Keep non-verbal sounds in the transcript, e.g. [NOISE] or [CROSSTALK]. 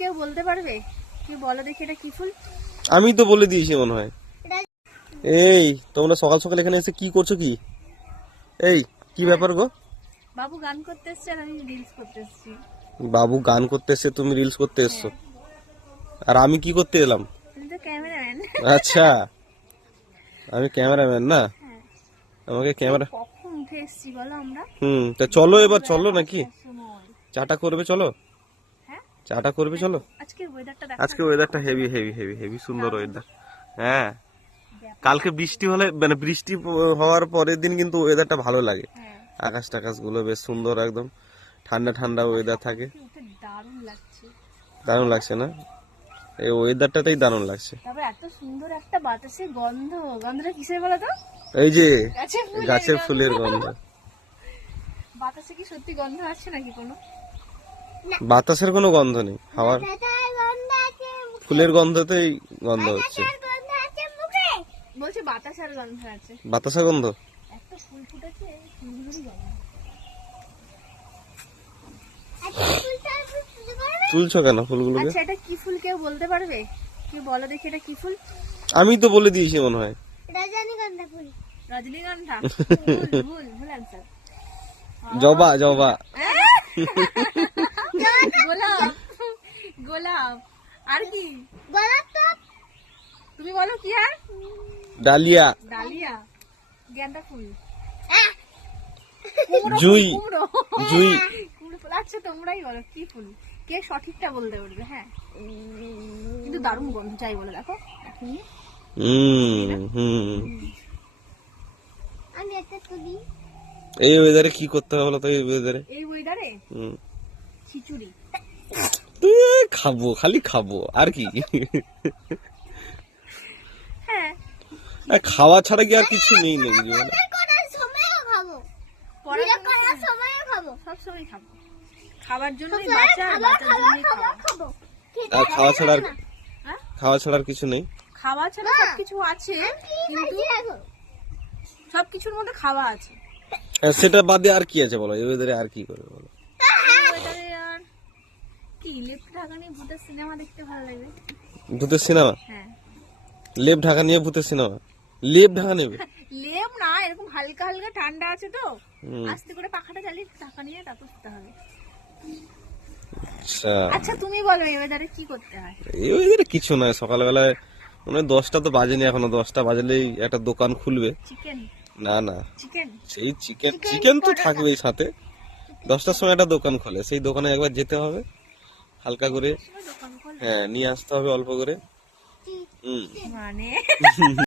কেউ বলতে পারবে? কি বলো দেখি এটা কি ফুল? আমি তো বলে দিয়েছি মনে হয়। এই তোমরা সকাল সকাল এখানে এসে কি করছ কি? এই কি ব্যাপার গো? বাবু গান করতে এসছে আর আমি রিলস করতে এসছি। বাবু গান করতে এসছে তুমি রিলস করতে এসছো। আর আমি কি করতে এলাম? তুমি তো ক্যামেরাম্যান আচ্ছা। আমি ক্যামেরাম্যান না? হ্যাঁ। আমাকে ক্যামেরা কখন উঠে এসছি বলো আমরা? হুম তা চলো এবার চলো নাকি? চাটা করবে চলো? হ্যাঁ চাটা করবে চলো? আজকে ওয়েদারটা আজকে ওয়েদারটা হেভি হেভি হেভি হেভি সুন্দর ওয়েদার হ্যাঁ। কালকে বৃষ্টি হলে মানে বৃষ্টি হওয়ার পরের দিন কিন্তু ওয়েদারটা ভালো লাগে। হ্যাঁ। আকাশ টাকাশগুলো বেশ সুন্দর একদম। ঠান্ডা ঠান্ডা ওয়েদার থাকে। দারুণ লাগছে। না? এই ওয়েদারটাতেই দারুণ লাগছে। তারপর এত সুন্দর একটা বাতাসে গন্ধ। গন্ধটা কিসের বলো তো? এই যে গাছের ফুলের গন্ধ। বাতাসে কি সত্যি গন্ধ আসছে নাকি কোনো? বাতাসের কোনো গন্ধ নেই হাওয়ার। ফুলের গন্ধতেই গন্ধ হচ্ছে। বলছে বাতাসার গন্ধ আছে। বাতাসা গন্ধ? একটা ফুল ফুটেছে তুলছো কেন ফুলগুলোকে? আচ্ছা এটা কি ফুল কেউ বলতে পারবে? কি বলো দেখি এটা কি ফুল? আমি তো বলে দিয়েছি মনে হয়। রজনীগন্ধা [LAUGHS] ভুল ভুল ভুল আনসার জবা জবা। [LAUGHS] গোলাপ। গোলাপ আর কি? তুমি বলো কি আর? ডালিয়া। ডালিয়া। গেন্দা ফুল। জুই। জুই। ফুল। আচ্ছা তোমরাই বলো কি ফুল? কে সঠিকটা বলতে পারবে হ্যাঁ? কিন্তু দারুণ গন্ধ চাই বলে দেখো। এখন হুম। হুম এই ওয়েদারে কি করতে হবে বলো তো এই ওয়েদারে এই ওয়েদারে হুম। খিচুড়ি। খাব খালি খাব আর কি? হ্যাঁ। খাওয়া ছাড়া কি আর কিছু নেই জীবনে খাবার আর খাওয়া ছাড়া আর হ্যাঁ? খাওয়া ছাড়া আর কিছু নেই? খাওয়া ছাড়া সবকিছু আছে কিন্তু সবকিছুর মধ্যে খাওয়া আছে। সেটা বাদে আর কি আছে বলো? এই আর কি করবে বলো এই weather এ আর কি? লেফট ঢাকা নিয়ে ভূতের সিনেমা দেখতে ভালো লাগবে ভূতের সিনেমা? হ্যাঁ। লেপ ঢাকা নিয়ে ভূতের সিনেমা? লেপ ঢাকা নেবে লেপ না এরকম হালকা হালকা ঠান্ডা আছে তো। আস্তে করে পাখাটা চালিয়ে ঢাকা নিয়ে তারপর শুতে হবে। আচ্ছা। আচ্ছা তুমি বলো এই ওয়েদারে কি করতে হয়? এই ওয়েদারে কিছু নয় সকালবেলায় মনে দশটা তো বাজেনি এখনও দশটা বাজলেই একটা দোকান খুলবে। চিকেন না না। চিকেন সেই চিকেন চিকেন তো থাকবেই সাথে। দশটার সময় একটা দোকান খোলে সেই দোকানে একবার যেতে হবে। হালকা করে হ্যাঁ নিয়ে আসতে হবে অল্প করে। হুম। মানে? [LAUGHS]